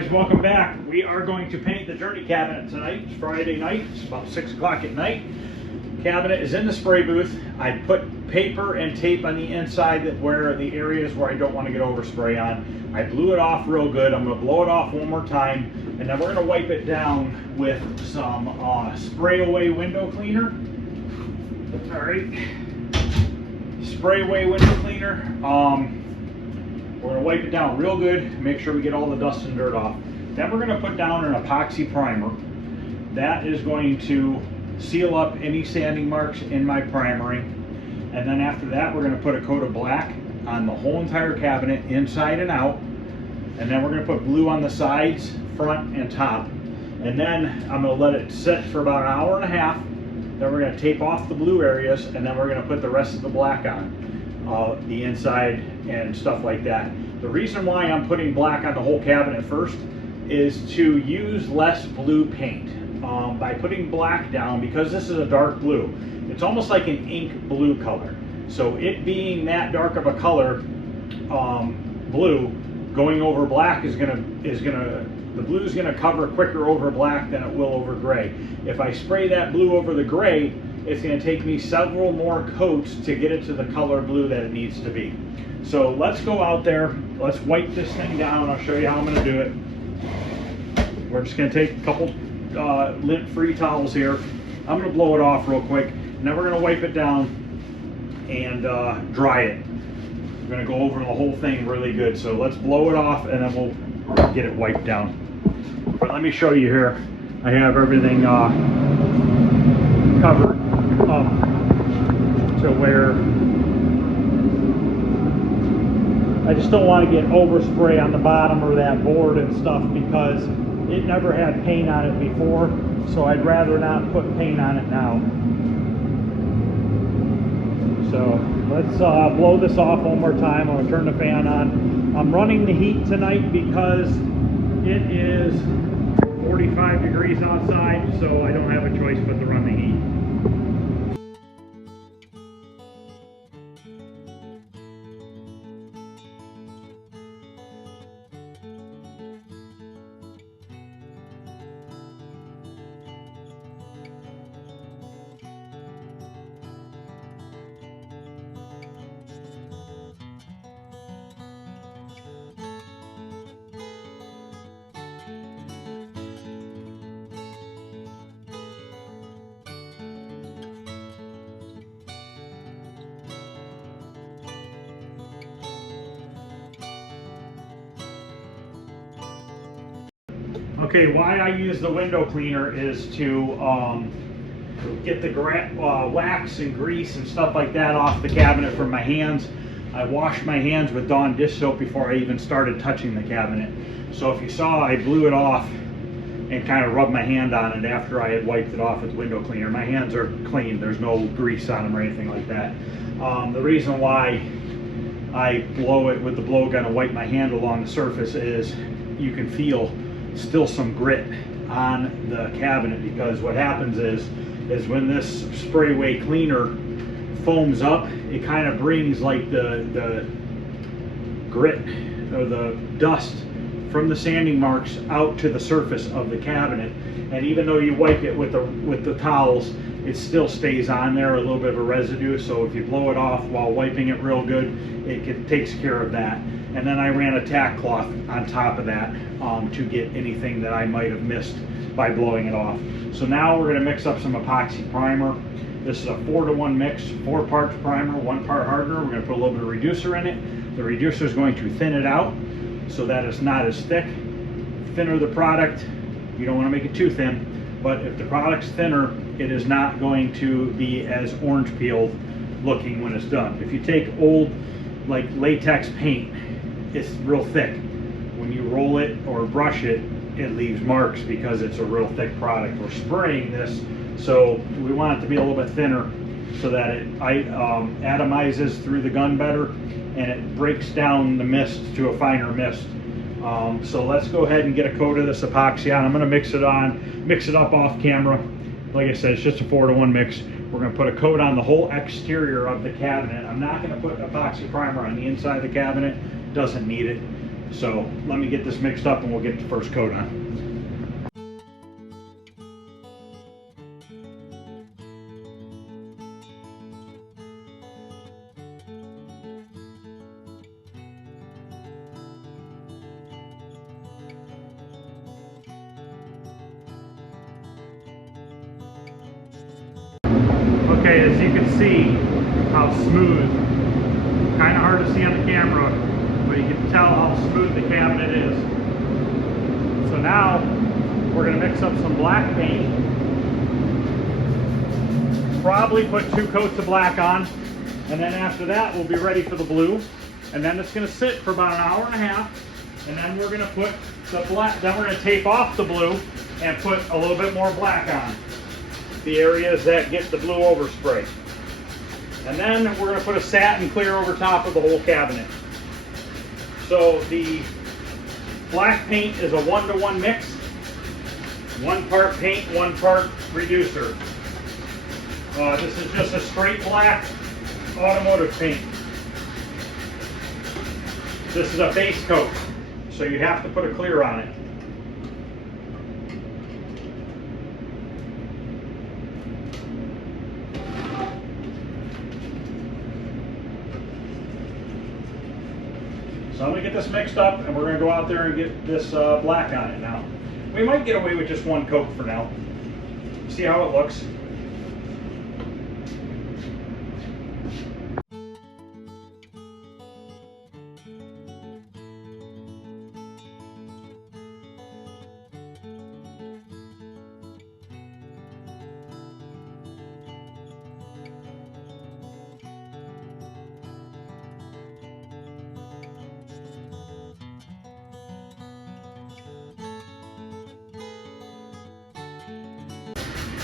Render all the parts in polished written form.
guys, welcome back. We are going to paint the journey cabinet tonight. It's Friday night, it's about 6 o'clock at night. Cabinet is in the spray booth. I put paper and tape on the inside where the areas where I don't want to get overspray on. I blew it off real good. I'm going to blow it off one more time, and then we're going to wipe it down with some spray away window cleaner. All right, spray away window cleaner. We're going to wipe it down real good, make sure we get all the dust and dirt off. Then we're going to put down an epoxy primer. That is going to seal up any sanding marks in my primering. And then after that, we're going to put a coat of black on the whole entire cabinet, inside and out. And then we're going to put blue on the sides, front, and top. And then I'm going to let it sit for about an hour and a half. Then we're going to tape off the blue areas, and then we're going to put the rest of the black on. The inside and stuff like that. The reason why I'm putting black on the whole cabinet first is to use less blue paint. By putting black down, because this is a dark blue, it's almost like an ink blue color. So it being that dark of a color, blue, going over black the blue is gonna cover quicker over black than it will over gray. If I spray that blue over the gray, it's going to take me several more coats to get it to the color blue that it needs to be. So let's go out there, let's wipe this thing down. I'll show you how I'm going to do it. We're just going to take a couple lint-free towels here. I'm going to blow it off real quick, and then we're going to wipe it down and dry it. We're going to go over the whole thing really good. So let's blow it off, and then we'll get it wiped down. But let me show you here. I have everything covered up to where I just don't want to get overspray on the bottom or that board and stuff, because it never had paint on it before, so I'd rather not put paint on it now. So let's blow this off one more time. I'm going to turn the fan on. I'm running the heat tonight because it is 45 degrees outside, so I don't have a choice but to run the heat. Okay, why I use the window cleaner is to get the wax and grease and stuff like that off the cabinet from my hands. I washed my hands with Dawn dish soap before I even started touching the cabinet. So if you saw, I blew it off and kind of rubbed my hand on it after I had wiped it off with window cleaner. My hands are clean, there's no grease on them or anything like that. The reason why I blow it with the blow gun and wipe my hand along the surface is you can feel still some grit on the cabinet, because what happens is when this spray away cleaner foams up, it kind of brings like the grit or the dust from the sanding marks out to the surface of the cabinet. And even though you wipe it with the towels, it still stays on there, a little bit of a residue. So if you blow it off while wiping it real good, it takes care of that. And then I ran a tack cloth on top of that to get anything that I might have missed by blowing it off. So now we're going to mix up some epoxy primer. This is a 4-to-1 mix, 4 parts primer, 1 part hardener. We're going to put a little bit of reducer in it. The reducer is going to thin it out so that it's not as thick. The thinner the product, you don't want to make it too thin, but if the product's thinner, it is not going to be as orange peeled looking when it's done. If you take old like latex paint, it's real thick. When you roll it or brush it, it leaves marks because it's a real thick product. We're spraying this, so we want it to be a little bit thinner so that it atomizes through the gun better and it breaks down the mist to a finer mist. So let's go ahead and get a coat of this epoxy on. I'm going to mix it up off camera. Like I said, it's just a 4-to-1 mix. We're going to put a coat on the whole exterior of the cabinet. I'm not going to put epoxy primer on the inside of the cabinet. Doesn't need it. So let me get this mixed up and we'll get the first coat on. Okay, as you can see how smooth, kind of hard to see on the camera, but you can tell how smooth the cabinet is. So now we're going to mix up some black paint. Probably put 2 coats of black on, and then after that we'll be ready for the blue. And then it's going to sit for about an hour and a half, and then we're going to put the black, then we're going to tape off the blue and put a little bit more black on the areas that get the blue overspray. And then we're going to put a satin clear over top of the whole cabinet. So the black paint is a 1-to-1 mix. 1 part paint, 1 part reducer. This is just a straight black automotive paint. This is a base coat, so you have to put a clear on it. So I'm going to get this mixed up and we're going to go out there and get this black on it now. We might get away with just 1 coat for now. See how it looks.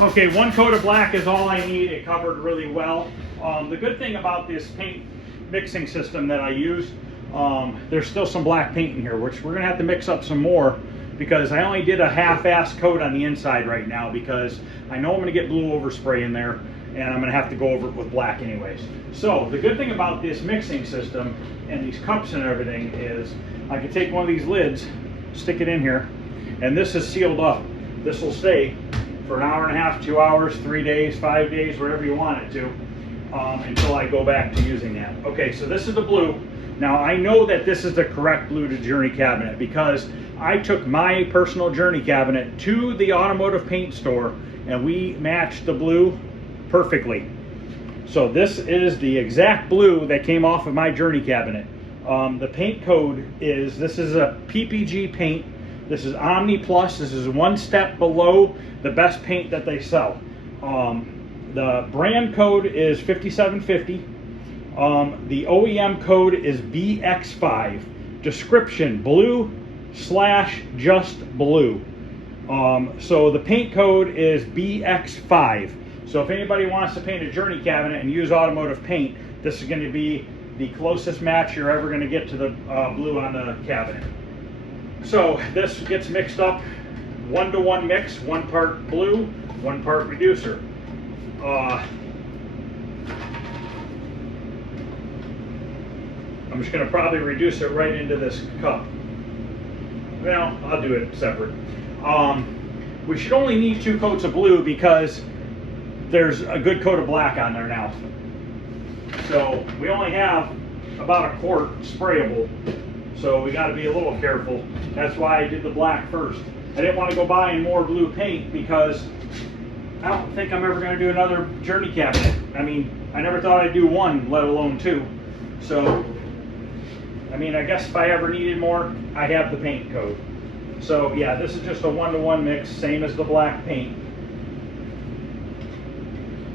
Okay, 1 coat of black is all I need. It covered really well. The good thing about this paint mixing system that I use, there's still some black paint in here, which we're gonna have to mix up some more because I only did a half-ass coat on the inside right now because I know I'm gonna get blue overspray in there and I'm gonna have to go over it with black anyways. So the good thing about this mixing system and these cups and everything is I can take one of these lids, stick it in here, and this is sealed up. This will stay for an hour and a half, 2 hours, 3 days, 5 days, whatever you want it to, until I go back to using that. Okay, so this is the blue. Now I know that this is the correct blue to Journey cabinet because I took my personal Journey cabinet to the automotive paint store and we matched the blue perfectly. So this is the exact blue that came off of my Journey cabinet. The paint code is, this is a PPG paint. This is Omni Plus. This is 1 step below the best paint that they sell. The brand code is 5750. The OEM code is BX5. Description, blue/just blue. So the paint code is BX5. So if anybody wants to paint a Journey cabinet and use automotive paint, this is going to be the closest match you're ever going to get to the blue on the cabinet. So this gets mixed up, 1-to-1 mix, 1 part blue, 1 part reducer. I'm just going to probably reduce it right into this cup. Well, I'll do it separate. We should only need 2 coats of blue because there's a good coat of black on there now. So we only have about a quart sprayable. So we got to be a little careful. That's why I did the black first. I didn't want to go buying more blue paint because I don't think I'm ever going to do another Journey cabinet. I mean, I never thought I'd do 1, let alone 2. So, I mean, I guess if I ever needed more, I have the paint code. So yeah, this is just a 1-to-1 mix, same as the black paint.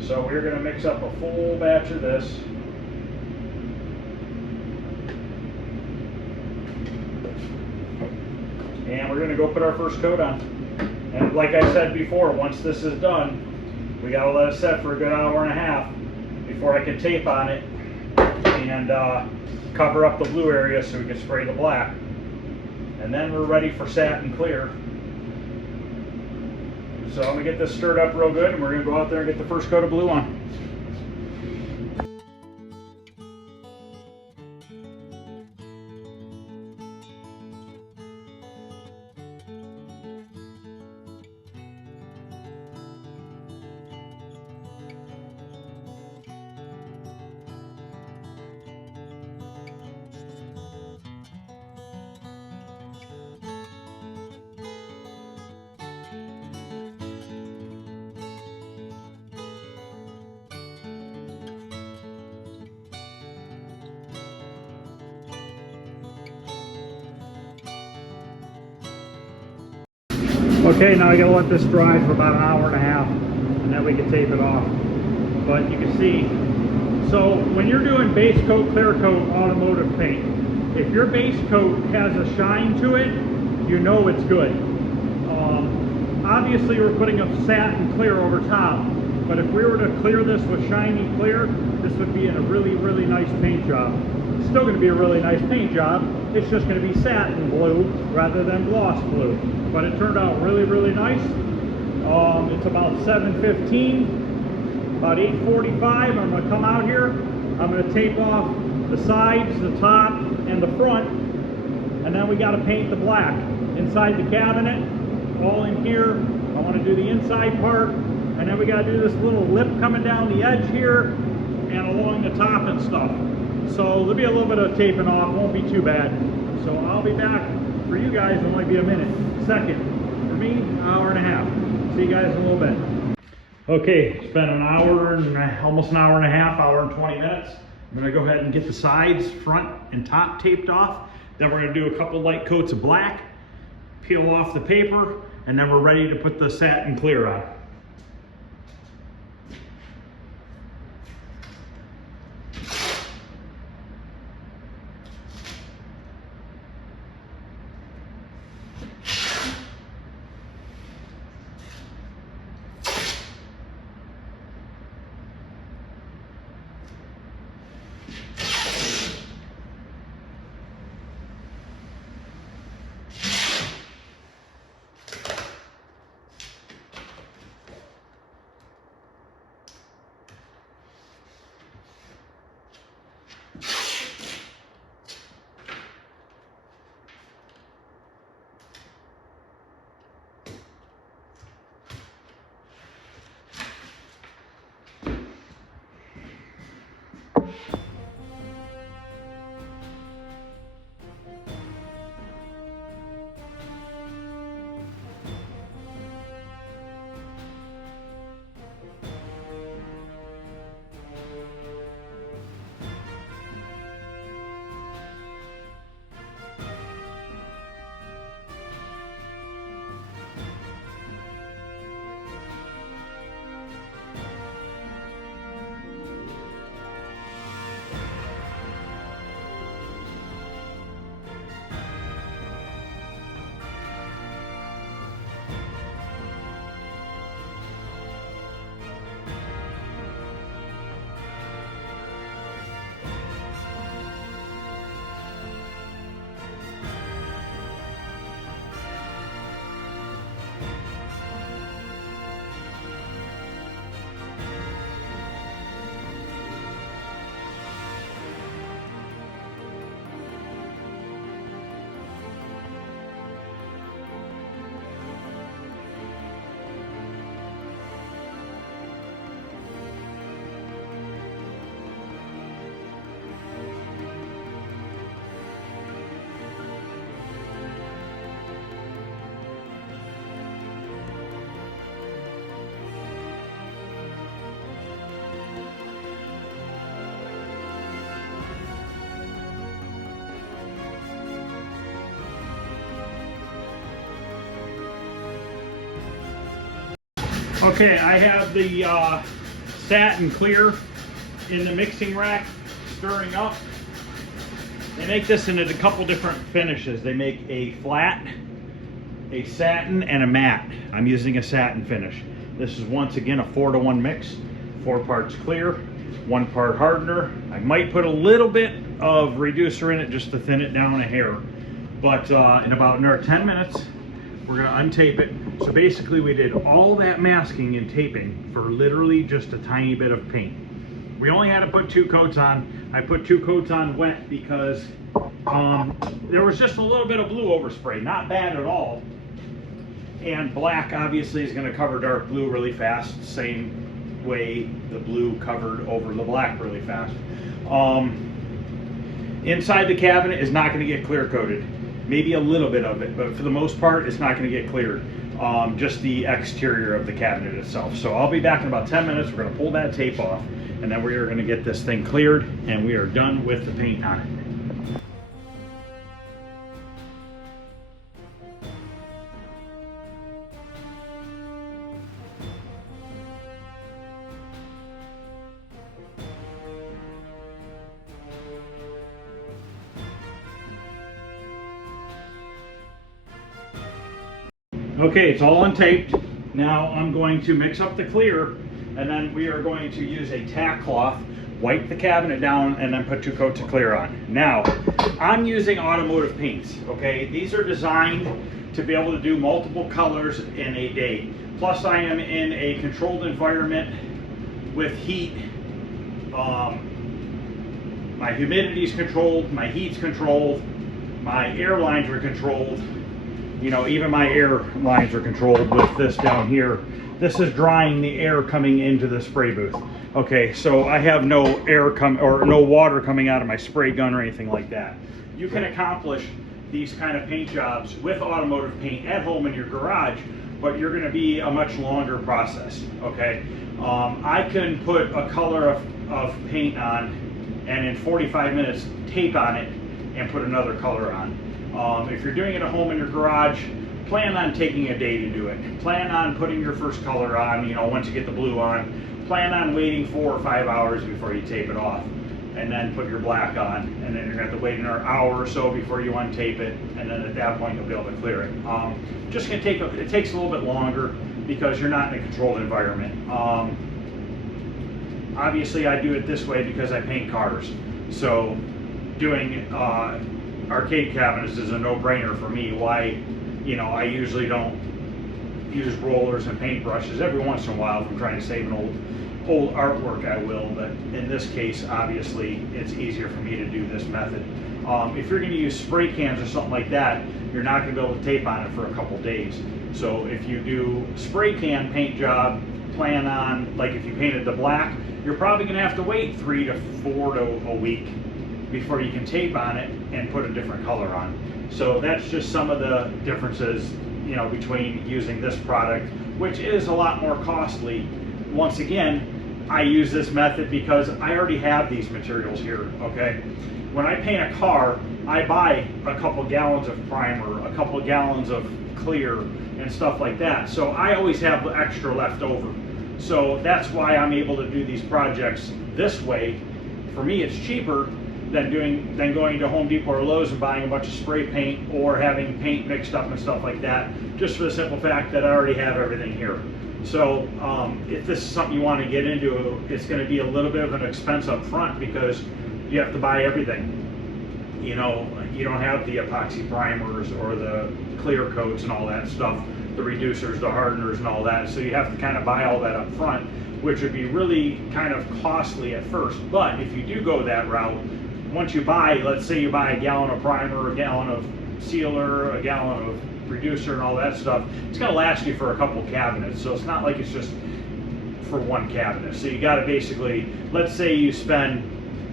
So we're going to mix up a full batch of this. And we're going to go put our first coat on. And like I said before, once this is done, we got to let it set for a good hour and a half before I can tape on it and cover up the blue area so we can spray the black. And then we're ready for satin clear. So I'm going to get this stirred up real good and we're going to go out there and get the first coat of blue on. Okay, now I gotta let this dry for about an hour and a half, and then we can tape it off. But you can see, so when you're doing base coat, clear coat automotive paint, if your base coat has a shine to it, you know it's good. Obviously we're putting a satin clear over top, but if we were to clear this with shiny clear, this would be a really, really nice paint job. It's still going to be a really nice paint job. It's just going to be satin blue rather than gloss blue. But it turned out really, really nice. It's about 7:15, about 8:45. I'm going to come out here. I'm going to tape off the sides, the top, and the front. And then we got to paint the black inside the cabinet, all in here. I want to do the inside part. And then we got to do this little lip coming down the edge here and along the top and stuff. So there'll be a little bit of taping off, won't be too bad. So I'll be back for you guys, it might be a minute, second. For me, an hour and a half. See you guys in a little bit. Okay, it's been an hour and almost an hour and a half, hour and 20 minutes. I'm gonna go ahead and get the sides, front, and top taped off. Then we're gonna do a couple light coats of black, peel off the paper, and then we're ready to put the satin clear on. Okay, I have the satin clear in the mixing rack stirring up. They make this in a couple different finishes. They make a flat, a satin, and a matte. I'm using a satin finish. This is once again a 4-to-1 mix. 4 parts clear, 1 part hardener. I might put a little bit of reducer in it just to thin it down a hair. But in about another 10 minutes, we're gonna untape it. So basically we did all that masking and taping for literally just a tiny bit of paint. We only had to put 2 coats on. I put 2 coats on wet because there was just a little bit of blue overspray, not bad at all. And black obviously is gonna cover dark blue really fast, same way the blue covered over the black really fast. Inside the cabinet is not gonna get clear coated. Maybe a little bit of it, but for the most part, it's not going to get cleared. Just the exterior of the cabinet itself. So I'll be back in about 10 minutes. We're going to pull that tape off, and then we are going to get this thing cleared, and we are done with the paint on it. Okay, it's all untaped. Now I'm going to mix up the clear, and then we are going to use a tack cloth, wipe the cabinet down, and then put 2 coats of clear on. Now, I'm using automotive paints, okay? These are designed to be able to do multiple colors in a day. Plus, I am in a controlled environment with heat. My humidity is controlled, my heat's controlled, my air lines are controlled. You know, even my air lines are controlled with this down here. This is drying the air coming into the spray booth. Okay, so I have no no water coming out of my spray gun or anything like that. You can accomplish these kind of paint jobs with automotive paint at home in your garage, but you're going to be a much longer process. Okay, I can put a color of paint on and in 45 minutes tape on it and put another color on. If you're doing it at home in your garage, plan on taking a day to do it. Plan on putting your first color on, you know, once you get the blue on. Plan on waiting 4 or 5 hours before you tape it off, and then put your black on, and then you're going to have to wait another hour or so before you untape it, and then at that point you'll be able to clear it. Just going to take, it takes a little bit longer because you're not in a controlled environment. Obviously I do it this way because I paint cars, so doing arcade cabinets is a no-brainer for me. Why, you know, I usually don't use rollers and paintbrushes. Every once in a while, if I'm trying to save an old artwork, I will, but in this case, obviously, it's easier for me to do this method. If you're going to use spray cans or something like that, you're not going to be able to tape on it for a couple days. So if you do spray can paint job, plan on, like if you painted the black, you're probably going to have to wait 3 to 4 to a week before you can tape on it and put a different color on. So that's just some of the differences, you know, between using this product, which is a lot more costly. Once again, I use this method because I already have these materials here, okay? When I paint a car, I buy a couple gallons of primer, a couple gallons of clear, and stuff like that. So I always have extra left over. So that's why I'm able to do these projects this way. For me, it's cheaper than going to Home Depot or Lowe's and buying a bunch of spray paint or having paint mixed up and stuff like that, just for the simple fact that I already have everything here. So if this is something you want to get into, it's going to be a little bit of an expense up front because you have to buy everything. You know, you don't have the epoxy primers or the clear coats and all that stuff, the reducers, the hardeners and all that, so you have to kind of buy all that up front, which would be really kind of costly at first. But if you do go that route, once you buy, let's say you buy a gallon of primer, a gallon of sealer, a gallon of reducer and all that stuff, it's going to last you for a couple cabinets. So it's not like it's just for one cabinet. So you got to basically, let's say you spend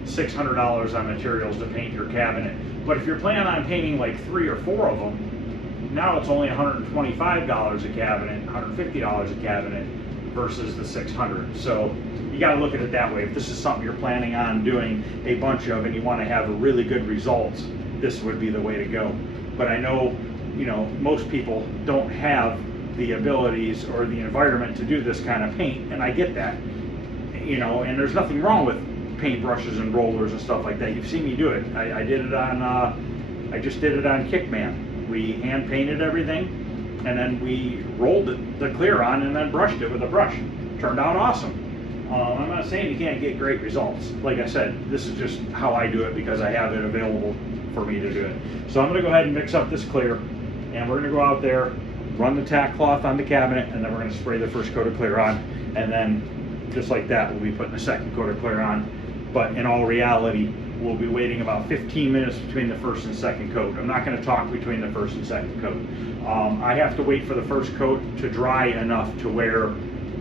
$600 on materials to paint your cabinet, but if you're planning on painting like 3 or 4 of them, now it's only $125 a cabinet, $150 a cabinet versus the $600. So you got to look at it that way. If this is something you're planning on doing a bunch of and you want to have really good results, this would be the way to go. But I know, you know, most people don't have the abilities or the environment to do this kind of paint, and I get that. You know, and there's nothing wrong with paintbrushes and rollers and stuff like that. You've seen me do it. I did it on, I just did it on Kickman. We hand painted everything, and then we rolled the clear on and then brushed it with a brush. Turned out awesome. I'm not saying you can't get great results. Like I said, this is just how I do it because I have it available for me to do it. So I'm going to go ahead and mix up this clear, and we're going to go out there, run the tack cloth on the cabinet, and then we're going to spray the first coat of clear on, and then just like that we'll be putting the second coat of clear on. But in all reality, we'll be waiting about 15 minutes between the first and second coat. I'm not going to talk between the first and second coat. I have to wait for the first coat to dry enough to where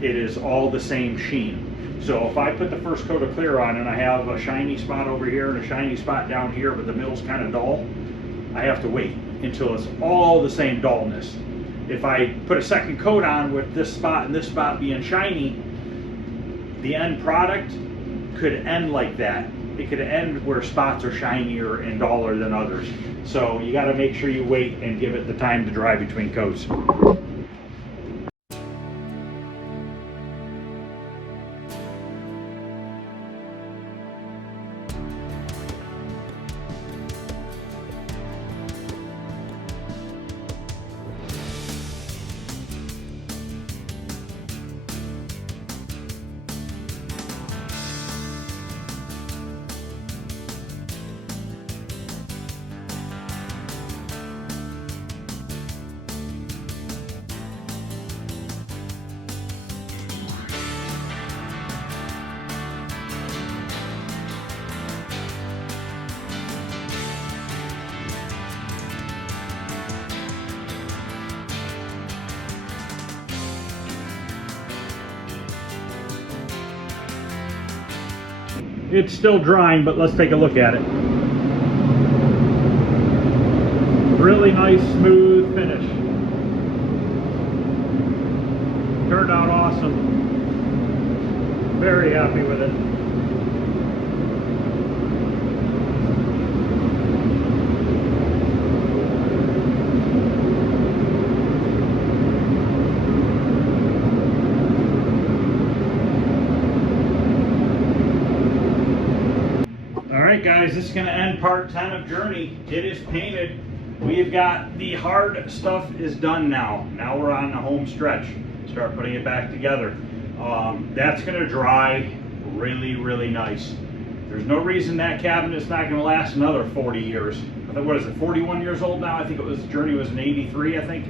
it is all the same sheen. So if I put the first coat of clear on and I have a shiny spot over here and a shiny spot down here, but the mill's kind of dull, I have to wait until it's all the same dullness. If I put a second coat on with this spot and this spot being shiny, the end product could end like that. It could end where spots are shinier and duller than others. So you got to make sure you wait and give it the time to dry between coats. It's still drying, but let's take a look at it. Really nice, smooth finish. Turned out awesome. Very happy with it. Alright guys, this is going to end part 10 of Journey. It is painted. We've got the hard stuff is done now. Now we're on the home stretch. Start putting it back together. That's going to dry really, really nice. There's no reason that cabinet's not going to last another 40 years. I think, what is it, 41 years old now? I think it was, Journey was in 83, I think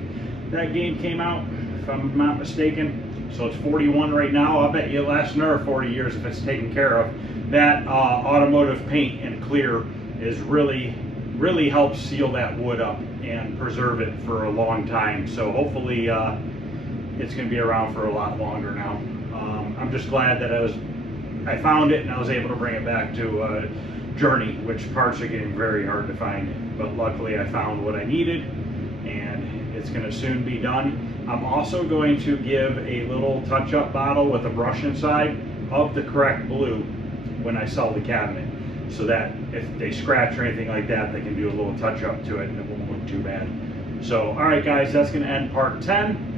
that game came out, if I'm not mistaken. So it's 41 right now. I'll bet you it lasts another 40 years if it's taken care of. That automotive paint and clear is really helps seal that wood up and preserve it for a long time. So hopefully it's going to be around for a lot longer now. I'm just glad that I found it and I was able to bring it back to Journey, which parts are getting very hard to find. But luckily I found what I needed, and it's going to soon be done. I'm also going to give a little touch-up bottle with a brush inside of the correct blue when I sell the cabinet, so that if they scratch or anything like that, they can do a little touch-up to it and it won't look too bad. So, all right guys, that's going to end part 10.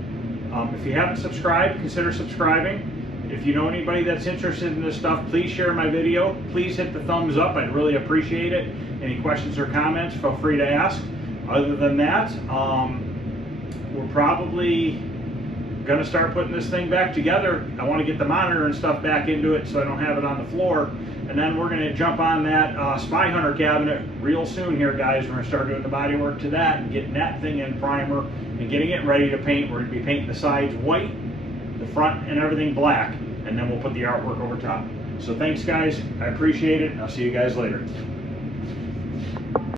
If you haven't subscribed, consider subscribing. If you know anybody that's interested in this stuff, please share my video. Please hit the thumbs up. I'd really appreciate it. Any questions or comments, feel free to ask. Other than that, we're probably going to start putting this thing back together. I want to get the monitor and stuff back into it so I don't have it on the floor. And then we're going to jump on that Spy Hunter cabinet real soon here, guys. We're going to start doing the body work to that and getting that thing in primer and getting it ready to paint. We're going to be painting the sides white, the front and everything black, and then we'll put the artwork over top. So thanks guys, I appreciate it, and I'll see you guys later.